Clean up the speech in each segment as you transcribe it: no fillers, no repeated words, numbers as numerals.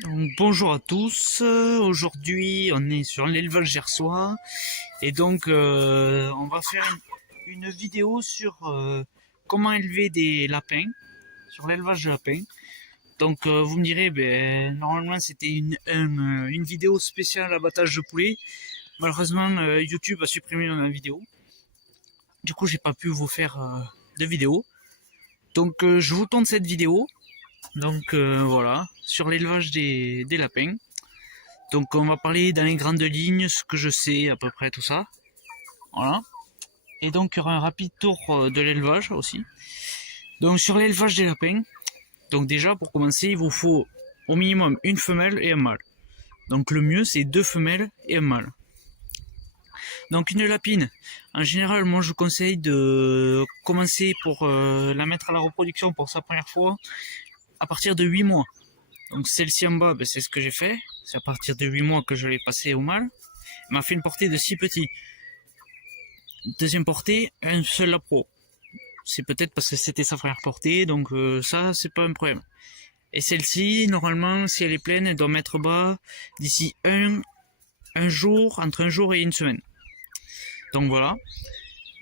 Donc, bonjour à tous, aujourd'hui on est sur l'élevage gersois et donc on va faire une vidéo sur comment élever des lapins, sur l'élevage de lapins. Donc vous me direz, ben, normalement c'était une vidéo spéciale abattage de poulet. Malheureusement YouTube a supprimé ma vidéo, du coup j'ai pas pu vous faire de vidéo. Donc je vous tourne cette vidéo, donc voilà, sur l'élevage des lapins. Donc on va parler dans les grandes lignes, ce que je sais à peu près tout ça. Voilà. Et donc il y aura un rapide tour de l'élevage aussi. Donc sur l'élevage des lapins, donc déjà pour commencer, il vous faut au minimum une femelle et un mâle. Donc le mieux c'est deux femelles et un mâle. Donc une lapine, en général moi je vous conseille de commencer pour la mettre à la reproduction pour sa première fois à partir de 8 mois. Donc celle-ci en bas, ben, c'est ce que j'ai fait. C'est à partir de 8 mois que je l'ai passé au mâle. Elle m'a fait une portée de 6 petits. Deuxième portée, un seul la pro. C'est peut-être parce que c'était sa première portée, donc ça, c'est pas un problème. Et celle-ci, normalement, si elle est pleine, elle doit mettre bas d'ici un jour, entre un jour et une semaine. Donc voilà.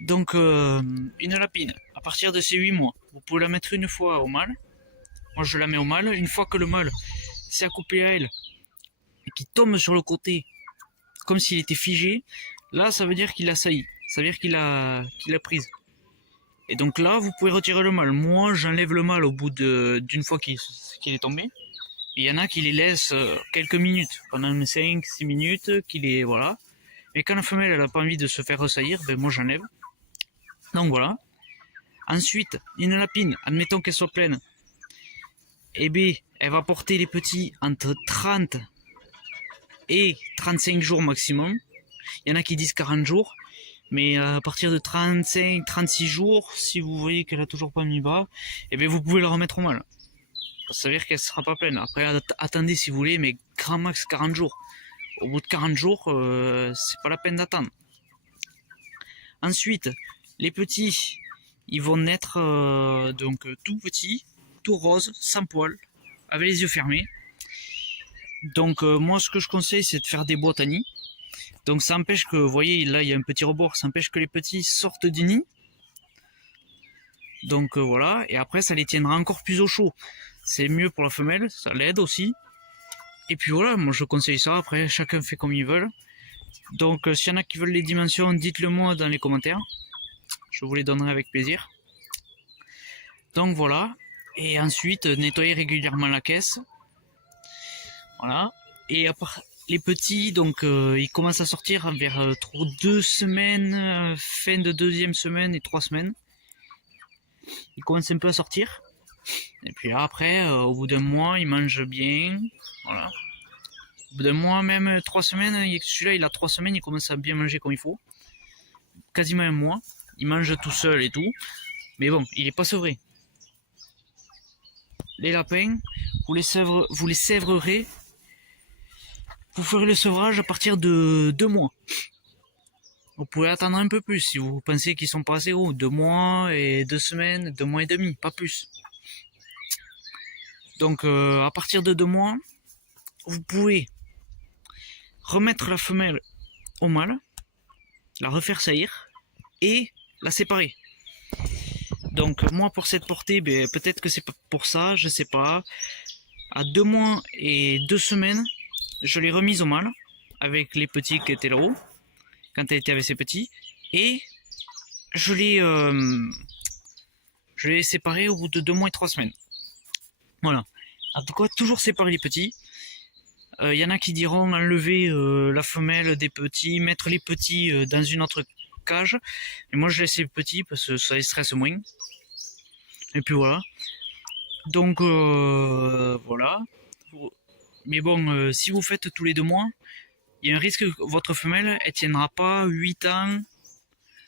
Donc une lapine, à partir de ces 8 mois, vous pouvez la mettre une fois au mâle. Moi, je la mets au mâle. Une fois que le mâle s'est accouplé à elle et qu'il tombe sur le côté, comme s'il était figé, là, ça veut dire qu'il a sailli. Ça veut dire qu'il a prise. Et donc là, vous pouvez retirer le mâle. Moi, j'enlève le mâle au bout d'une fois qu'il est tombé. Il y en a qui les laissent quelques minutes, pendant 5-6 minutes, qui les voilà. Et quand la femelle elle a pas envie de se faire ressaillir, ben moi j'enlève. Donc voilà. Ensuite, une lapine, admettons qu'elle soit pleine, et B, elle va porter les petits entre 30 et 35 jours maximum. Il y en a qui disent 40 jours. Mais à partir de 35-36 jours, si vous voyez qu'elle a toujours pas mis bas, eh bien vous pouvez la remettre au mâle. Ça veut dire qu'elle sera pas pleine. Après, attendez si vous voulez, mais grand max 40 jours. Au bout de 40 jours, c'est pas la peine d'attendre. Ensuite, les petits, ils vont naître donc tout petits, tout roses, sans poils, avec les yeux fermés. Donc moi, ce que je conseille, c'est de faire des boîtes à nids. Donc ça empêche que, vous voyez, là il y a un petit rebord, ça empêche que les petits sortent du nid. Donc voilà, et après ça les tiendra encore plus au chaud. C'est mieux pour la femelle, ça l'aide aussi. Et puis voilà, moi je conseille ça, après chacun fait comme il veut. Donc s'il y en a qui veulent les dimensions, dites-le moi dans les commentaires. Je vous les donnerai avec plaisir. Donc voilà, et ensuite nettoyer régulièrement la caisse. Voilà, et après les petits, donc ils commencent à sortir vers 2 semaines, fin de deuxième semaine et 3 semaines. Ils commencent un peu à sortir. Et puis après, au bout d'un mois, ils mangent bien. Voilà. Au bout d'un mois, même 3 semaines, celui-là il a 3 semaines, il commence à bien manger comme il faut. Quasiment un mois. Il mange tout seul et tout. Mais bon, il est pas sevré. Les lapins, vous les sèvrerez. Vous ferez le sevrage à partir de 2 mois. Vous pouvez attendre un peu plus si vous pensez qu'ils sont pas assez gros. 2 mois et 2 semaines, 2 mois et demi, pas plus. Donc à partir de 2 mois, vous pouvez remettre la femelle au mâle, la refaire saillir et la séparer. Donc moi pour cette portée, ben, peut-être que c'est pour ça, je sais pas. À 2 mois et 2 semaines, je l'ai remise au mâle avec les petits qui étaient là-haut, quand elle était avec ses petits, et je l'ai séparé au bout de 2 mois et 3 semaines. Voilà. En tout cas, toujours séparer les petits. Y en a qui diront enlever la femelle des petits, mettre les petits dans une autre cage. Et moi, je laisse les petits parce que ça les stresse moins. Et puis voilà. Donc voilà. Mais bon, si vous faites tous les 2 mois, il y a un risque que votre femelle, elle tiendra pas 8 ans.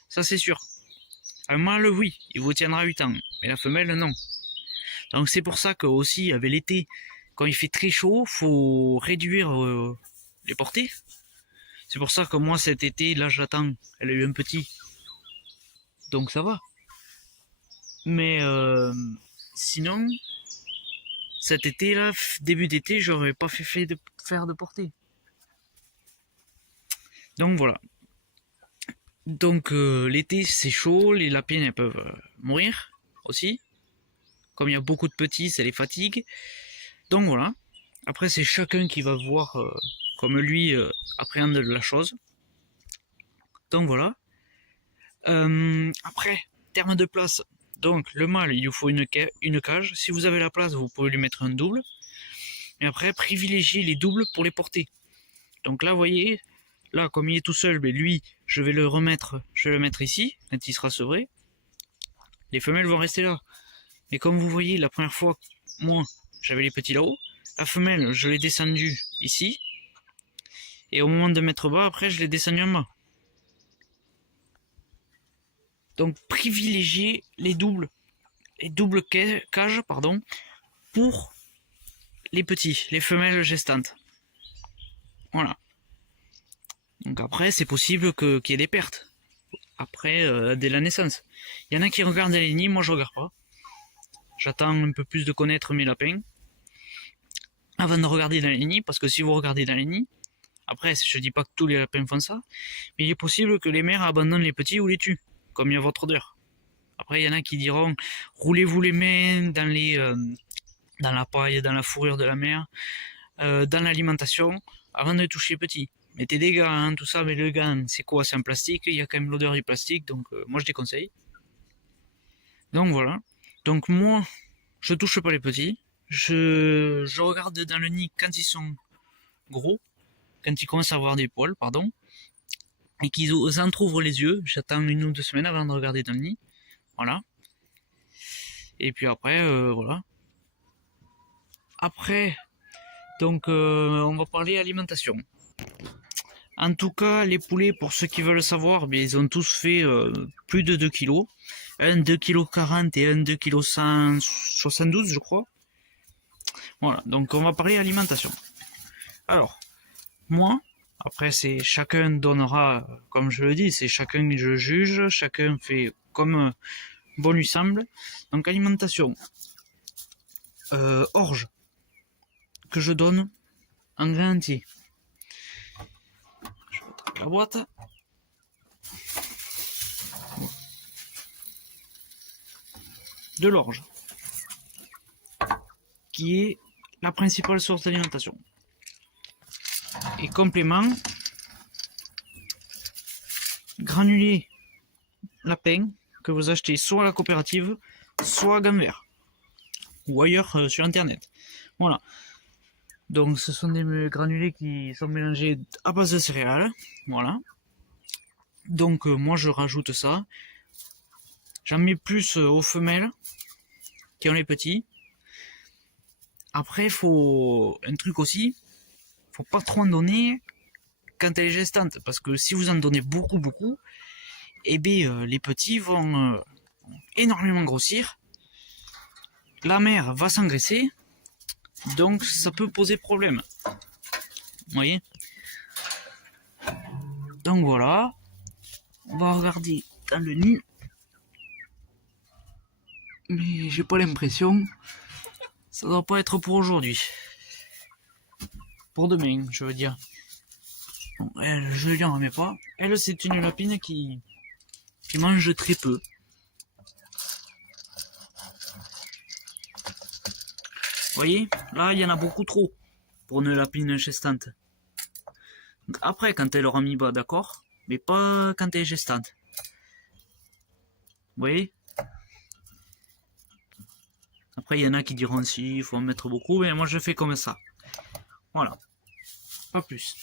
Ça, c'est sûr. Un mâle, oui, il vous tiendra 8 ans. Mais la femelle, non. Donc c'est pour ça que aussi, avec l'été, quand il fait très chaud, faut réduire les portées. C'est pour ça que moi, cet été, là, j'attends. Elle a eu un petit. Donc ça va. Mais sinon, cet été là, début d'été, j'aurais pas faire de portée. Donc voilà. Donc l'été c'est chaud, les lapines elles peuvent mourir aussi. Comme il y a beaucoup de petits, ça les fatigue. Donc voilà. Après c'est chacun qui va voir comme lui appréhende la chose. Donc voilà. Après, terme de place. Donc le mâle, il lui faut une cage. Si vous avez la place, vous pouvez lui mettre un double. Et après, privilégiez les doubles pour les porter. Donc là, vous voyez, là, comme il est tout seul, ben lui, je vais le mettre ici, quand il sera sevré. Les femelles vont rester là. Mais comme vous voyez, la première fois, moi, j'avais les petits là-haut. La femelle, je l'ai descendue ici. Et au moment de mettre bas, après, je l'ai descendue en bas. Donc, privilégiez les doubles cages, pardon, pour les petits, les femelles gestantes. Voilà. Donc après, c'est possible qu'il y ait des pertes. Après, dès la naissance. Il y en a qui regardent les nids, moi je regarde pas. J'attends un peu plus de connaître mes lapins avant de regarder dans les nids, parce que si vous regardez dans les nids, après, je dis pas que tous les lapins font ça, mais il est possible que les mères abandonnent les petits ou les tuent, comme il y a votre odeur. Après, il y en a qui diront, roulez-vous les mains dans la paille, dans la fourrure de la mère, dans l'alimentation, avant de toucher les petits. Mettez des gants, hein, tout ça, mais le gant, c'est quoi? C'est en plastique, il y a quand même l'odeur du plastique, donc moi je déconseille. Donc voilà. Donc moi, je touche pas les petits. Je regarde dans le nid quand ils sont gros, quand ils commencent à avoir des poils, pardon, et qu'ils entrouvrent les yeux. J'attends 1 ou 2 semaines avant de regarder dans le nid. Voilà. Et puis après, voilà. Après, donc on va parler alimentation. En tout cas, les poulets, pour ceux qui veulent savoir, bien, ils ont tous fait plus de 2 kg. Un 2,40 kg et un 2,172 kg, je crois. Voilà, donc on va parler alimentation. Alors, moi, après c'est chacun donnera, comme je le dis, c'est chacun je juge, chacun fait comme bon lui semble. Donc alimentation, orge, que je donne en grain entier. Je retraite la boîte. De l'orge, qui est la principale source d'alimentation. Et complément, granulé lapin que vous achetez soit à la coopérative, soit à Gamver, ou ailleurs sur internet. Voilà. Donc ce sont des granulés qui sont mélangés à base de céréales. Voilà. Donc moi je rajoute ça. J'en mets plus aux femelles qui ont les petits. Après, faut un truc aussi, faut pas trop en donner quand elle est gestante, parce que si vous en donnez beaucoup, eh bien les petits vont énormément grossir. La mère va s'engraisser, donc ça peut poser problème. Vous voyez? Donc voilà, on va regarder dans le nid. Mais j'ai pas l'impression. Ça doit pas être pour aujourd'hui. Pour demain, je veux dire. Bon, elle, je lui en remets pas. Elle, c'est une lapine qui mange très peu. Vous voyez, là, il y en a beaucoup trop pour une lapine gestante. Donc après, quand elle aura mis bas, d'accord, mais pas quand elle est gestante. Vous voyez? Après, il y en a qui diront si, il faut en mettre beaucoup, mais moi je fais comme ça. Voilà. Pas plus.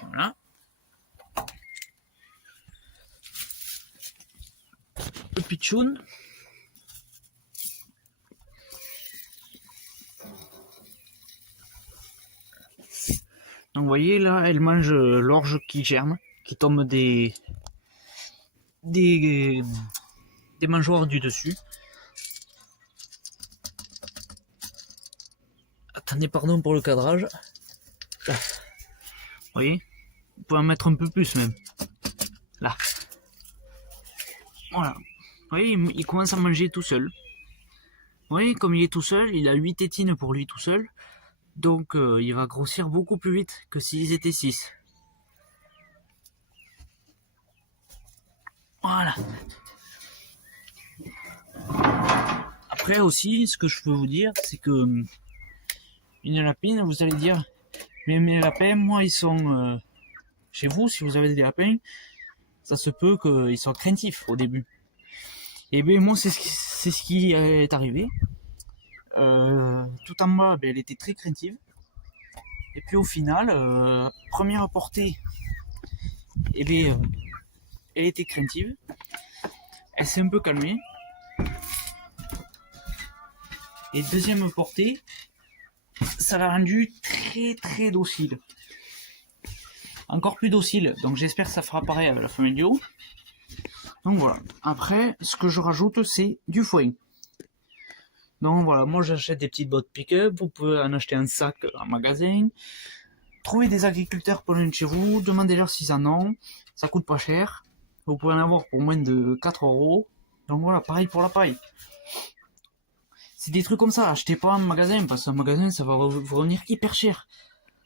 Voilà. Le pitchoun. Donc vous voyez là, elle mange l'orge qui germe, qui tombe des mangeoires du dessus. Attendez, pardon pour le cadrage. voyez, vous pouvez en mettre un peu plus même. Là. Voilà. Vous voyez, il commence à manger tout seul. Vous voyez, comme il est tout seul, il a 8 tétines pour lui tout seul. Donc il va grossir beaucoup plus vite que s'ils étaient 6. Voilà. Après aussi, ce que je peux vous dire, c'est que une lapine, vous allez dire, mais mes lapins, moi, ils sont chez vous, si vous avez des lapins, ça se peut qu'ils soient craintifs au début. Et bien moi, c'est ce qui est arrivé. Tout en bas, ben, elle était très craintive. Et puis au final, première portée, et bien, elle était craintive. Elle s'est un peu calmée. Et deuxième portée, ça l'a rendu très docile. Encore plus docile. Donc j'espère que ça fera pareil avec la femelle du haut. Donc voilà. Après, ce que je rajoute, c'est du foin. Donc voilà, moi j'achète des petites bottes pick-up. Vous pouvez en acheter un sac en magasin. Trouvez des agriculteurs pas loin de chez vous. Demandez-leur s'ils en ont. Ça coûte pas cher. Vous pouvez en avoir pour moins de 4 euros. Donc voilà, pareil pour la paille. C'est des trucs comme ça, achetez pas en magasin, parce qu'en magasin ça va vous revenir hyper cher.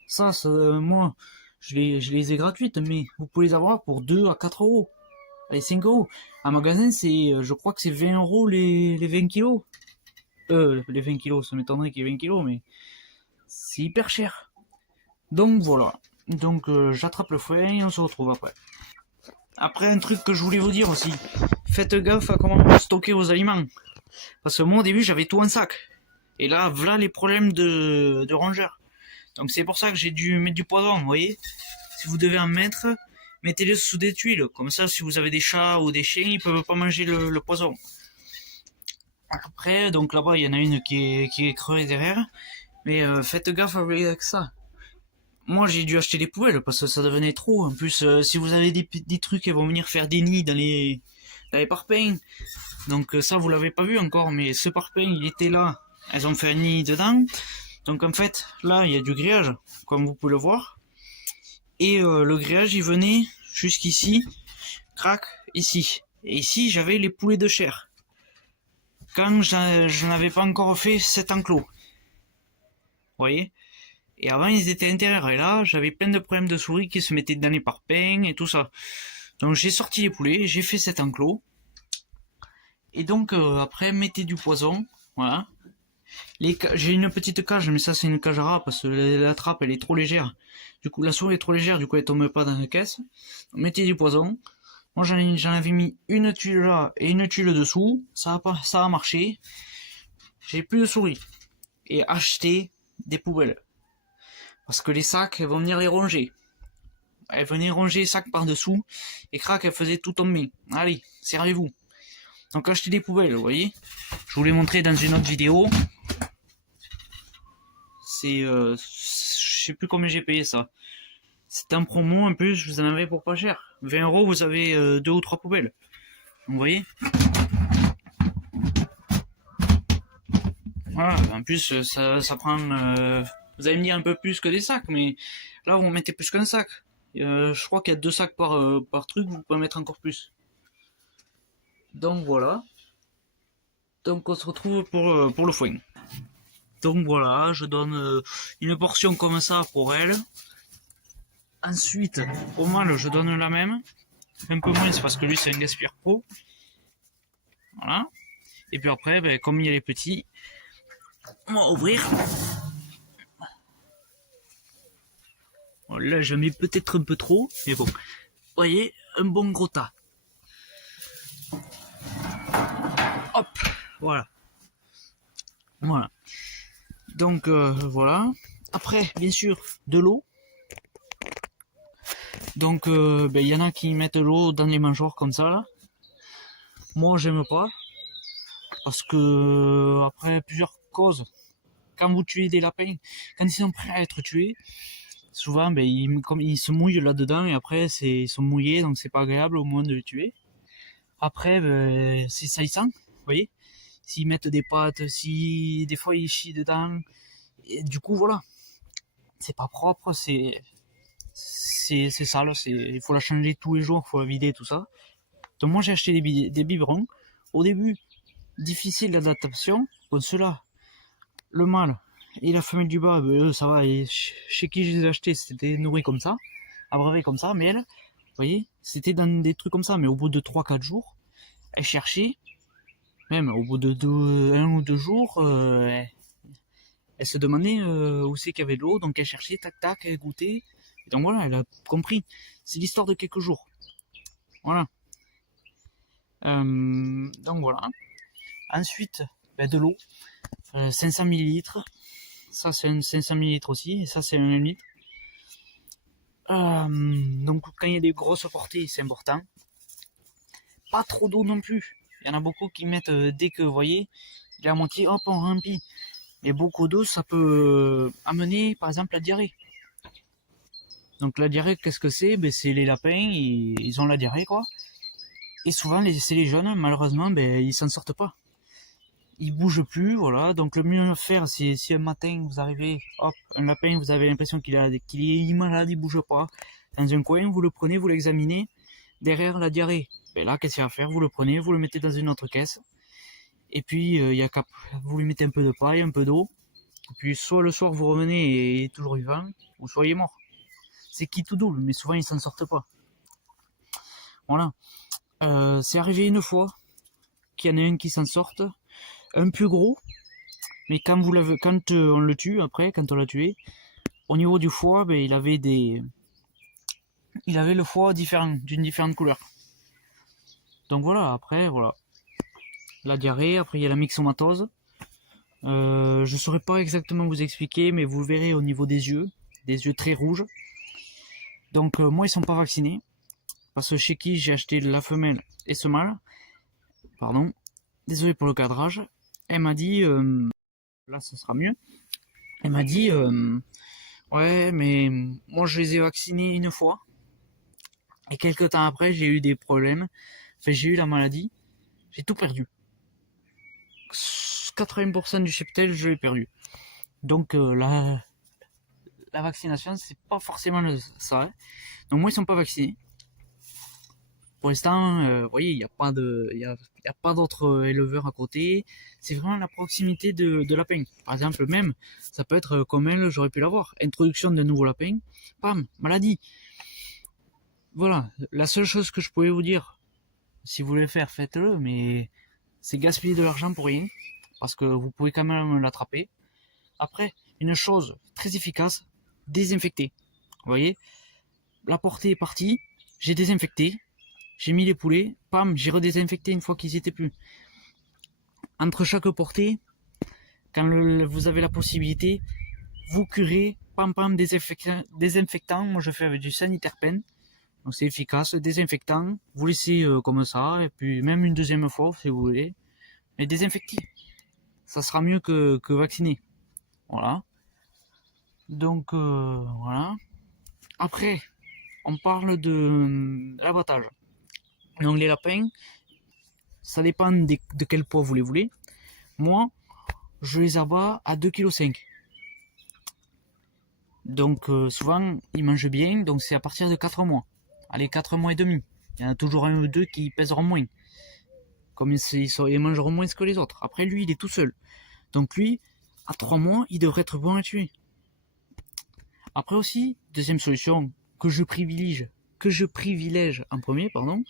Ça moi, je les ai gratuites, mais vous pouvez les avoir pour 2 à 4 euros. Allez, 5 euros. En magasin, je crois que c'est 20 euros les 20 kilos. Les 20 kilos, ça m'étonnerait qu'il y ait 20 kilos, mais c'est hyper cher. Donc voilà. Donc j'attrape le foin et on se retrouve après. Après, un truc que je voulais vous dire aussi. Faites gaffe à comment vous stockez vos aliments. Parce que moi, au début, j'avais tout en sac. Et là, voilà les problèmes de rongeurs. Donc c'est pour ça que j'ai dû mettre du poison, vous voyez. Si vous devez en mettre, mettez-le sous des tuiles. Comme ça, si vous avez des chats ou des chiens, ils peuvent pas manger le poison. Après, donc là-bas, il y en a une qui est creusée derrière. Mais faites gaffe avec ça. Moi, j'ai dû acheter des poubelles parce que ça devenait trop. En plus, si vous avez des trucs qui vont venir faire des nids dans les parpaings, donc ça, vous l'avez pas vu encore, mais ce parpaing, il était là. Elles ont fait un nid dedans. Donc en fait, là, il y a du grillage, comme vous pouvez le voir. Et le grillage, il venait jusqu'ici, crac, ici. Et ici, j'avais les poulets de chair. Quand je n'avais pas encore fait cet enclos. Vous voyez ? Et avant, ils étaient intérieurs. Et là, j'avais plein de problèmes de souris qui se mettaient dans les parpaings et tout ça. Donc j'ai sorti les poulets, j'ai fait cet enclos. Et donc après, mettez du poison. Voilà. J'ai une petite cage, mais ça c'est une cage à rats parce que la trappe elle est trop légère. Du coup, la souris est trop légère, du coup elle tombe pas dans la caisse. Donc, mettez du poison. Moi j'en avais mis une tuile là et une tuile dessous. Ça a marché. J'ai plus de souris. Et acheter des poubelles. Parce que les sacs, elles vont venir les ronger. Elles venaient ronger les sacs par dessous. Et crac, elles faisaient tout tomber. Allez, servez-vous. Donc achetez des poubelles, vous voyez. Je vous l'ai montré dans une autre vidéo. C'est, je sais plus combien j'ai payé ça. C'est un promo, en plus, vous en avez pour pas cher. 20 euros, vous avez 2 ou 3 poubelles. Vous voyez. Voilà, en plus, ça prend... vous allez me dire un peu plus que des sacs, mais là, vous mettez plus qu'un sac. Je crois qu'il y a 2 sacs par truc, vous pouvez mettre encore plus. Donc voilà. Donc on se retrouve pour le foin. Donc voilà, je donne une portion comme ça pour elle. Ensuite, au mâle, je donne la même. Un peu moins, c'est parce que lui, c'est un gaspilleur pro. Voilà. Et puis après, ben, comme il y a les petits, on va ouvrir. Bon, là, je mets peut-être un peu trop, mais bon. Vous voyez, un bon gros tas. Hop, voilà. Voilà. Donc, voilà. Après, bien sûr, de l'eau. Donc, ben, y en a qui mettent l'eau dans les mangeoires comme ça, là. Moi, j'aime pas. Parce que, après plusieurs causes, quand vous tuez des lapins, quand ils sont prêts à être tués, souvent, ben, ils se mouillent là-dedans et après, ils sont mouillés, donc c'est pas agréable au moment de les tuer. Après, ben, c'est salissant, vous voyez. S'ils mettent des pâtes, si des fois ils chient dedans, et du coup, voilà. C'est pas propre, c'est c'est sale, il faut la changer tous les jours, il faut la vider, tout ça. Donc moi j'ai acheté des biberons. Au début, difficile d'adaptation. Bon, ceux-là, le mâle et la femelle du bas, eux, ça va. Et chez qui je les ai achetés, c'était nourri comme ça, abreuvé comme ça. Mais elle, vous voyez, c'était dans des trucs comme ça. Mais au bout de 3-4 jours, elle cherchait. Même au bout de 1 ou 2 jours, elle se demandait où c'est qu'il y avait de l'eau. Donc elle cherchait, tac tac, elle goûtait. Et donc voilà, elle a compris. C'est l'histoire de quelques jours. Voilà. Donc voilà. Ensuite, de l'eau. 500 millilitres. Ça, c'est un 500 millilitres aussi. Et ça, c'est un litre. Donc, quand il y a des grosses portées, c'est important. Pas trop d'eau non plus. Il y en a beaucoup qui mettent, dès que, vous voyez, il y a la moitié, hop, on remplit. Mais beaucoup d'eau, ça peut amener, par exemple, la diarrhée. Donc, la diarrhée, qu'est-ce que c'est? C'est les lapins, ils ont la diarrhée, quoi. Et souvent, c'est les jeunes, malheureusement, ils s'en sortent pas. Ils bougent plus, voilà. Donc le mieux à faire, c'est si un matin vous arrivez, hop, un lapin, vous avez l'impression qu'il est malade, il bouge pas. Dans un coin, vous le prenez, vous l'examinez. Derrière la diarrhée, là, qu'est-ce qu'il y a à faire? Vous le prenez, vous le mettez dans une autre caisse. Et puis vous lui mettez un peu de paille, un peu d'eau. Et puis soit le soir vous revenez et il est toujours vivant, ou soit il est mort. C'est qui tout double, mais souvent ils s'en sortent pas. Voilà. C'est arrivé une fois qu'il y en a un qui s'en sorte. Un plus gros, mais quand on le tue, après, quand on l'a tué, au niveau du foie, il avait le foie d'une différente couleur. Donc voilà, après, voilà. La diarrhée, après il y a la myxomatose. Je saurais pas exactement vous expliquer, mais vous verrez au niveau des yeux très rouges. Donc moi, ils sont pas vaccinés, parce que chez qui j'ai acheté la femelle et ce mâle, pardon, désolé pour le cadrage, elle m'a dit, là ce sera mieux, elle m'a dit, ouais, mais moi je les ai vaccinés une fois, et quelques temps après j'ai eu des problèmes, enfin j'ai eu la maladie, j'ai tout perdu. 80% du cheptel je l'ai perdu. Donc la vaccination c'est pas forcément ça. Hein. Donc moi ils sont pas vaccinés. Pour l'instant, vous voyez, il n'y a pas d'autres éleveurs à côté. C'est vraiment la proximité de lapin. Par exemple, même, ça peut être comme elle, j'aurais pu l'avoir. Introduction de nouveaux lapins, bam, maladie. Voilà, la seule chose que je pouvais vous dire, si vous voulez le faire, faites-le, mais c'est gaspiller de l'argent pour rien, parce que vous pouvez quand même l'attraper. Après, une chose très efficace, désinfecter. Vous voyez, la portée est partie, j'ai désinfecté. J'ai mis les poulets, pam, j'ai redésinfecté une fois qu'ils étaient plus. Entre chaque portée, quand vous avez la possibilité, vous curez, pam pam, désinfectant. Moi je fais avec du saniterpène, donc c'est efficace, désinfectant. Vous laissez comme ça, et puis même une deuxième fois si vous voulez. Mais désinfecter, ça sera mieux que vacciner. Voilà. Donc voilà. Après, on parle de l'abattage. Donc les lapins, ça dépend de quel poids vous les voulez. Moi, je les abats à 2,5 kg. Donc souvent, ils mangent bien, donc c'est à partir de 4 mois. Allez, 4 mois et demi. Il y en a toujours un ou deux qui pèseront moins. Comme ils mangeront moins que les autres. Après, lui, il est tout seul. Donc lui, à 3 mois, il devrait être bon à tuer. Après aussi, deuxième solution que je privilège en premier, pardon,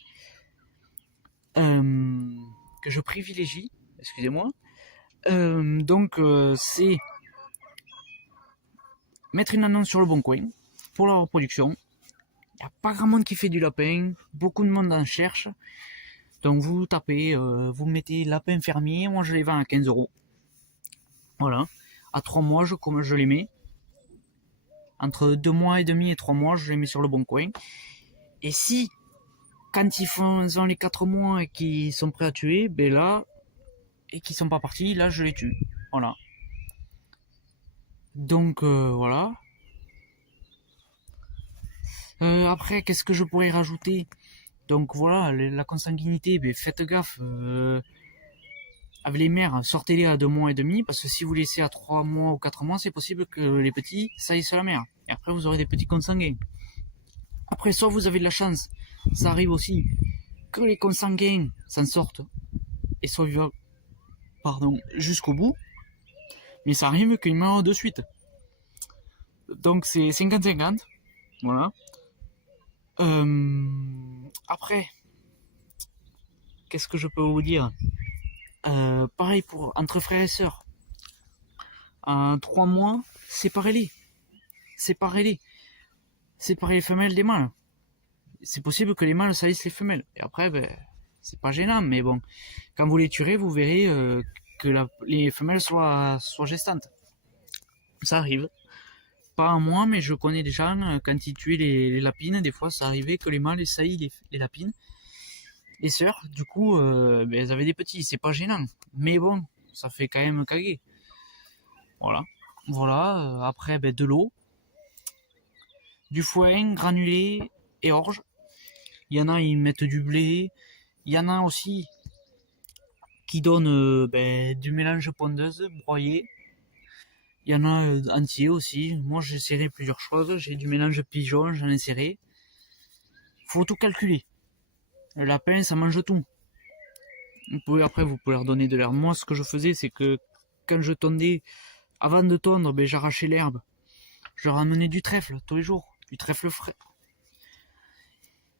que je privilégie, excusez-moi, c'est mettre une annonce sur le bon coin pour la reproduction. Il n'y a pas grand monde qui fait du lapin, beaucoup de monde en cherche. Donc vous tapez, vous mettez lapin fermier, moi je les vends à 15 €. Voilà, à 3 mois je les mets. Entre 2 mois et demi et 3 mois, je les mets sur le bon coin. Et si, quand ils font les 4 mois et qu'ils sont prêts à tuer, là, et qu'ils sont pas partis, là je les tue. Voilà. Donc voilà. Après, qu'est-ce que je pourrais rajouter? Donc voilà, la consanguinité, faites gaffe. Avec les mères, sortez-les à 2 mois et demi, parce que si vous laissez à 3 mois ou 4 mois, c'est possible que les petits saillissent la mère. Et après, vous aurez des petits consanguins. Après, soit vous avez de la chance, ça arrive aussi que les consanguins s'en sortent et survivent, pardon, jusqu'au bout, mais ça arrive qu'ils meurent de suite. Donc c'est 50-50, voilà. Après, qu'est-ce que je peux vous dire? Pareil pour entre frères et sœurs. 3 mois, séparez-les. Séparez-les. Séparez les femelles des mâles. C'est possible que les mâles salissent les femelles. Et après, ben, c'est pas gênant, mais bon, quand vous les tuerez, vous verrez que les femelles soient gestantes. Ça arrive. Pas à moi, mais je connais des gens, quand ils tuaient les lapines, des fois ça arrivait que les mâles saillissent les lapines. Les sœurs, du coup, ben, elles avaient des petits, c'est pas gênant. Mais bon, ça fait quand même caguer. Voilà. Voilà, après, ben, de l'eau, du foin, granulé et orge. Il y en a, ils mettent du blé. Il y en a aussi qui donnent ben, du mélange pondeuse broyé. Il y en a entier aussi. Moi, j'ai serré plusieurs choses. J'ai du mélange pigeon, j'en ai serré. Faut tout calculer. Le lapin, ça mange tout. Après, vous pouvez leur donner de l'herbe. Moi, ce que je faisais, c'est que quand je tondais, avant de tondre, ben, j'arrachais l'herbe. Je leur amenais du trèfle tous les jours. Du trèfle frais.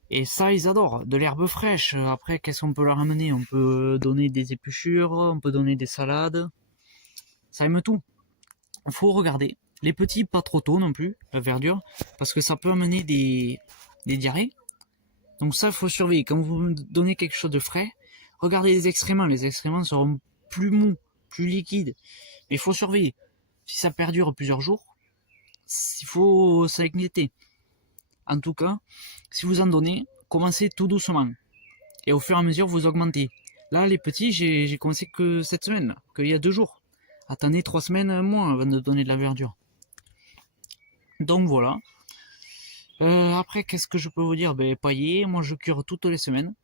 Et ça, ils adorent. De l'herbe fraîche. Après, qu'est-ce qu'on peut leur amener? On peut donner des épluchures, on peut donner des salades. Ça aime tout. Il faut regarder. Les petits, pas trop tôt non plus, la verdure, parce que ça peut amener des diarrhées. Donc ça, il faut surveiller. Quand vous donnez quelque chose de frais, regardez les excréments. Les excréments seront plus mous, plus liquides. Mais il faut surveiller. Si ça perdure plusieurs jours, il faut s'inquiéter. En tout cas, si vous en donnez, commencez tout doucement. Et au fur et à mesure, vous augmentez. Là, les petits, j'ai commencé que cette semaine, qu'il y a 2 jours. Attendez 3 semaines, un mois avant de donner de la verdure. Donc voilà. Après, qu'est-ce que je peux vous dire? Ben, pailler, moi je cure toutes les semaines.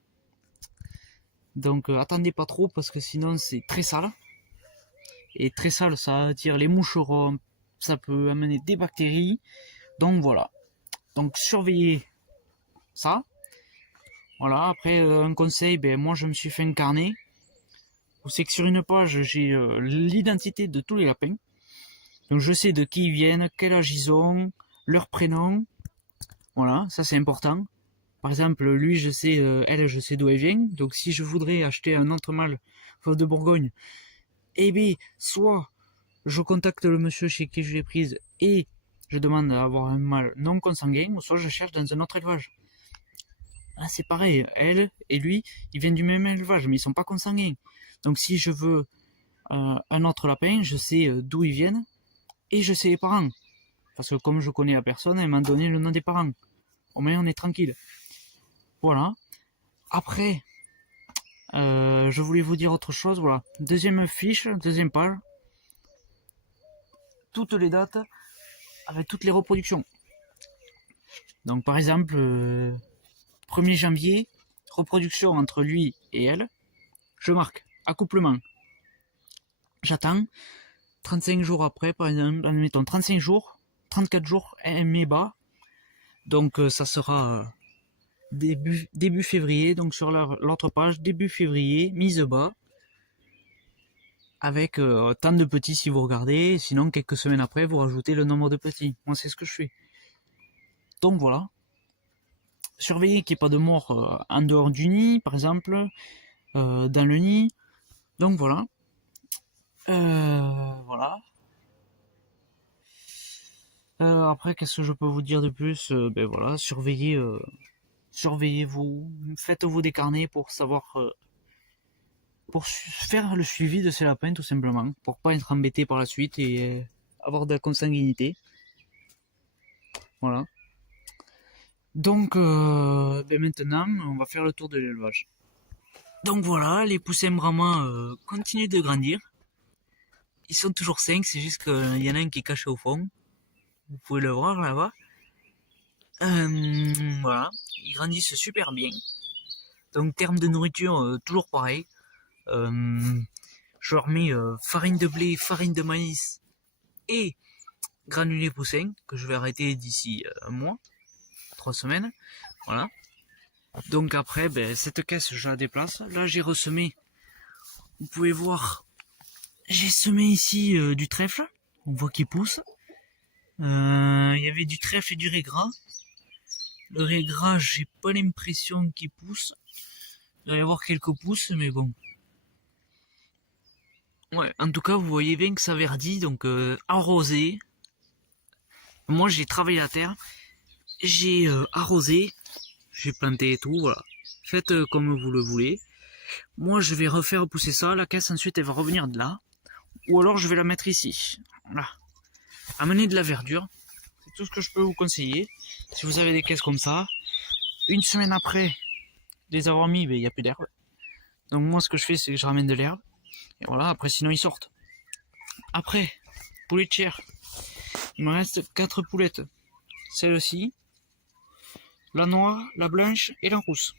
Donc attendez pas trop parce que sinon c'est très sale. Et très sale, ça attire les moucherons, ça peut amener des bactéries. Donc voilà. Donc surveillez ça. Voilà, après un conseil, ben, moi je me suis fait un carnet. Vous savez que sur une page, j'ai l'identité de tous les lapins. Donc je sais de qui ils viennent, quel âge ils ont, leur prénom. Voilà, ça c'est important. Par exemple, lui, je sais, elle, je sais d'où elle vient. Donc si je voudrais acheter un autre mâle fauve de Bourgogne, eh bien, soit je contacte le monsieur chez qui je l'ai prise et je demande à avoir un mâle non consanguin, ou soit je cherche dans un autre élevage. Là, c'est pareil, elle et lui, ils viennent du même élevage, mais ils sont pas consanguins. Donc si je veux un autre lapin, je sais d'où ils viennent et je sais les parents. Parce que comme je connais la personne, elle m'a donné le nom des parents. Au moins on est tranquille. Voilà. Après, je voulais vous dire autre chose. Voilà. Deuxième fiche, deuxième page. Toutes les dates avec toutes les reproductions. Donc par exemple, 1er janvier, reproduction entre lui et elle. Je marque accouplement. J'attends. 35 jours après, par exemple, admettons 35 jours, 34 jours, elle met bas. Donc ça sera début février, donc sur l'autre page, début février, mise bas, avec tant de petits si vous regardez, sinon quelques semaines après, vous rajoutez le nombre de petits. Moi, c'est ce que je fais. Donc voilà. Surveillez qu'il n'y ait pas de mort en dehors du nid, par exemple, dans le nid. Donc voilà. Voilà. Après, qu'est-ce que je peux vous dire de plus? Ben voilà, surveillez-vous, faites-vous des carnets pour savoir, pour faire le suivi de ces lapins tout simplement, pour pas être embêté par la suite et avoir de la consanguinité. Voilà. Donc, ben maintenant, on va faire le tour de l'élevage. Donc voilà, les poussins brahmans continuent de grandir. Ils sont toujours 5, c'est juste qu'il y en a un qui est caché au fond. Vous pouvez le voir là-bas. Voilà, ils grandissent super bien. Donc, termes de nourriture, toujours pareil. Je leur mets farine de blé, farine de maïs et granulés poussins, que je vais arrêter d'ici un mois. 3 semaines. Voilà. Donc après, cette caisse, je la déplace. Là, j'ai ressemé. Vous pouvez voir, j'ai semé ici du trèfle. On voit qu'il pousse. Il y avait du trèfle et du riz gras. Le riz gras, j'ai pas l'impression qu'il pousse. Il doit y avoir quelques pousses, mais bon. Ouais, en tout cas, vous voyez bien que ça verdit, donc arrosé. Moi, j'ai travaillé la terre. J'ai arrosé. J'ai planté et tout, voilà. Faites comme vous le voulez. Moi, je vais refaire pousser ça. La caisse, ensuite, elle va revenir de là. Ou alors, je vais la mettre ici. Voilà. Amener de la verdure. C'est tout ce que je peux vous conseiller. Si vous avez des caisses comme ça. Une semaine après les avoir mis, il n'y a plus d'herbe. Donc moi, ce que je fais, c'est que je ramène de l'herbe. Et voilà, après, sinon, ils sortent. Après, poulet de chair. Il me reste 4 poulettes. Celle-ci, la noire, la blanche et la rousse.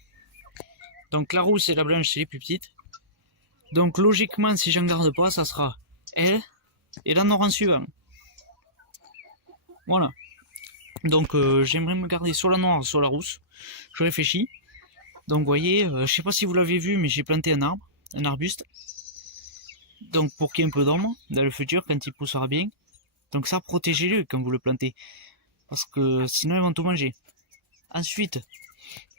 Donc la rousse et la blanche, c'est les plus petites. Donc logiquement, si j'en garde pas, ça sera elle et la noire en suivant. Voilà. Donc j'aimerais me garder soit la noire, soit la rousse. Je réfléchis. Donc vous voyez, je sais pas si vous l'avez vu, mais j'ai planté un arbre, un arbuste. Donc pour qu'il y ait un peu d'ombre dans le futur, quand il poussera bien. Donc ça, protégez-le quand vous le plantez. Parce que sinon, ils vont tout manger. Ensuite,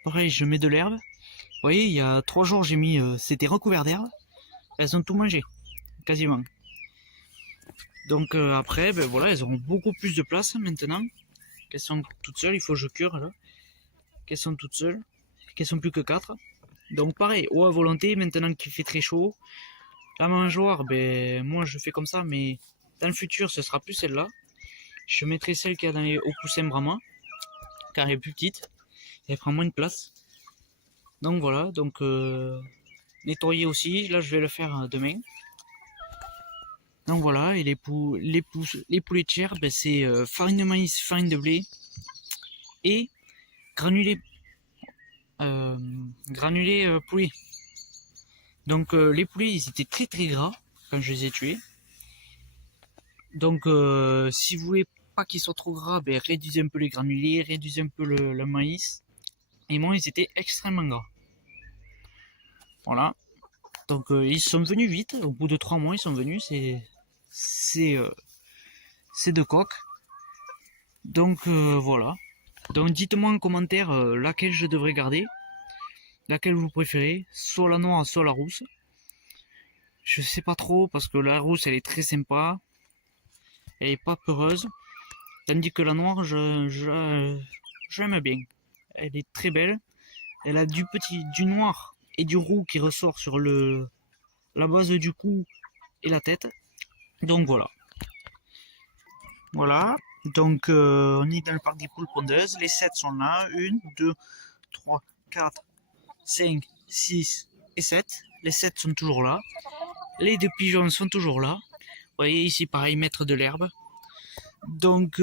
pareil, je mets de l'herbe. Vous voyez, il y a 3 jours, j'ai mis, c'était recouvert d'herbe. Elles ont tout mangé, quasiment. Donc après, voilà, elles auront beaucoup plus de place maintenant. Qu'elles sont toutes seules, il faut que je cure là. Qu'elles sont toutes seules, qu'elles sont plus que 4. Donc pareil, eau à volonté, maintenant qu'il fait très chaud. La mangeoire, moi je fais comme ça, mais dans le futur, ce sera plus celle-là. Je mettrai celle qu'il y a dans les hauts poussins Brahma, car elle est plus petite, et elle prend moins de place. Donc voilà, donc nettoyer aussi, là je vais le faire demain. Donc voilà, et les poulets de chair, c'est farine de maïs, farine de blé et granulé poulet. Donc les poulets, ils étaient très très gras quand je les ai tués. Donc si vous voulez pas qu'ils soient trop gras, réduisez un peu les granulés, réduisez un peu le maïs. Et moi, ils étaient extrêmement gras. Voilà. Donc ils sont venus vite. Au bout de 3 mois, ils sont venus. C'est 2 coques. Donc voilà. Donc dites-moi en commentaire laquelle je devrais garder. Laquelle vous préférez. Soit la noire, soit la rousse. Je sais pas trop parce que la rousse, elle est très sympa. Elle est pas peureuse. Tandis que la noire, je l'aime bien. Elle est très belle. Elle a du noir et du roux qui ressort sur la base du cou et la tête. Donc voilà. Voilà. Donc on est dans le parc des poules pondeuses. Les 7 sont là. 1, 2, 3, 4, 5, 6 et 7. Les 7 sont toujours là. Les 2 pigeons sont toujours là. Vous voyez ici pareil, mettre de l'herbe. Donc tout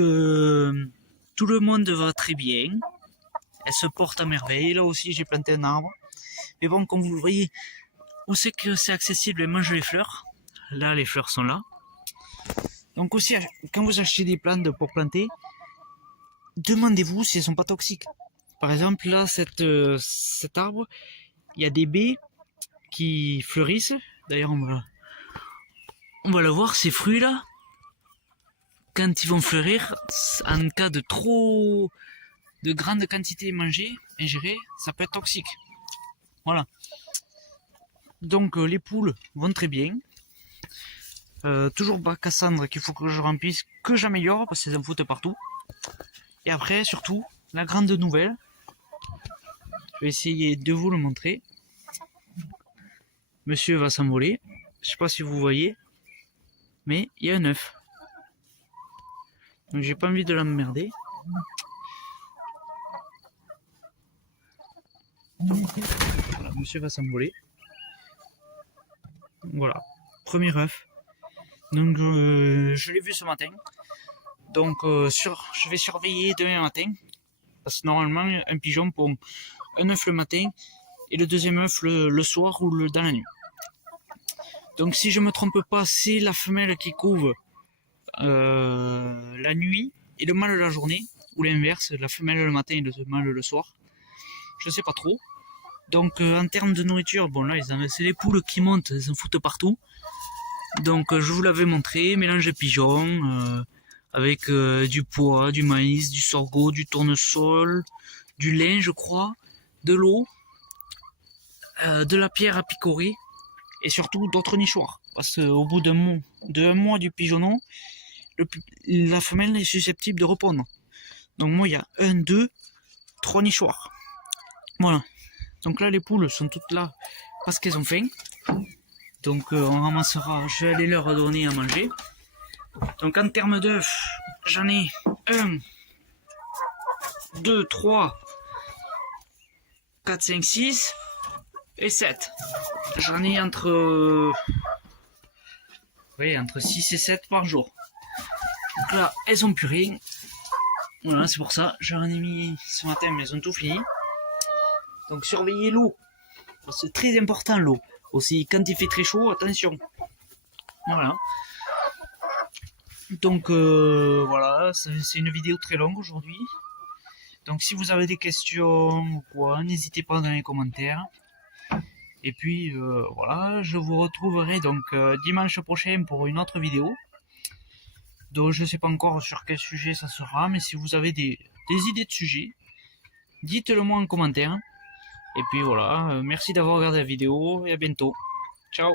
le monde va très bien. Elle se porte à merveille. Là aussi j'ai planté un arbre. Mais bon, comme vous voyez, où c'est que c'est accessible, elle mange les fleurs. Là, les fleurs sont là. Donc aussi, quand vous achetez des plantes pour planter, demandez-vous si elles sont pas toxiques. Par exemple, là, cet arbre, il y a des baies qui fleurissent. D'ailleurs, on va le voir, ces fruits-là. Quand ils vont fleurir, en cas de grande quantité ingérée, ça peut être toxique. Voilà. Donc les poules vont très bien. Toujours bac à cendre qu'il faut que je remplisse, que j'améliore parce qu'elles en foutent partout. Et après, surtout, la grande nouvelle, je vais essayer de vous le montrer. Monsieur va s'envoler. Je sais pas si vous voyez, mais il y a un œuf. Donc j'ai pas envie de l'emmerder. Voilà, monsieur va s'envoler. Voilà, premier œuf. Donc je l'ai vu ce matin. Donc je vais surveiller demain matin. Parce que normalement un pigeon pond un œuf le matin et le deuxième œuf le soir ou dans la nuit. Donc si je me trompe pas, c'est la femelle qui couve la nuit et le mâle la journée. ou l'inverse, la femelle le matin et le mâle le soir. Je sais pas trop. Donc en termes de nourriture, bon là c'est les poules qui montent, elles en foutent partout. Donc je vous l'avais montré, mélange pigeon avec du pois, du maïs, du sorgho, du tournesol, du lin je crois, de l'eau, de la pierre à picorer et surtout d'autres nichoirs. Parce qu'au bout d'un mois du pigeonneau, la femelle est susceptible de répondre. Donc moi il y a 1, 2, 3 nichoirs. Voilà. Donc là les poules sont toutes là parce qu'elles ont faim. Donc on ramassera, je vais aller leur donner à manger. Donc en termes d'œufs, j'en ai 1, 2, 3, 4, 5, 6 et 7. J'en ai entre 6 et 7 par jour. Donc là, elles ont plus rien. Voilà, c'est pour ça. J'en ai mis ce matin, mais elles ont tout fini. Donc surveillez l'eau. C'est très important l'eau. Aussi, quand il fait très chaud, attention. Voilà. Donc voilà, c'est une vidéo très longue aujourd'hui. Donc si vous avez des questions ou quoi, n'hésitez pas dans les commentaires. Et puis voilà, je vous retrouverai donc dimanche prochain pour une autre vidéo. Donc je ne sais pas encore sur quel sujet ça sera, mais si vous avez des idées de sujets, dites-le moi en commentaire. Et puis voilà, merci d'avoir regardé la vidéo et à bientôt. Ciao.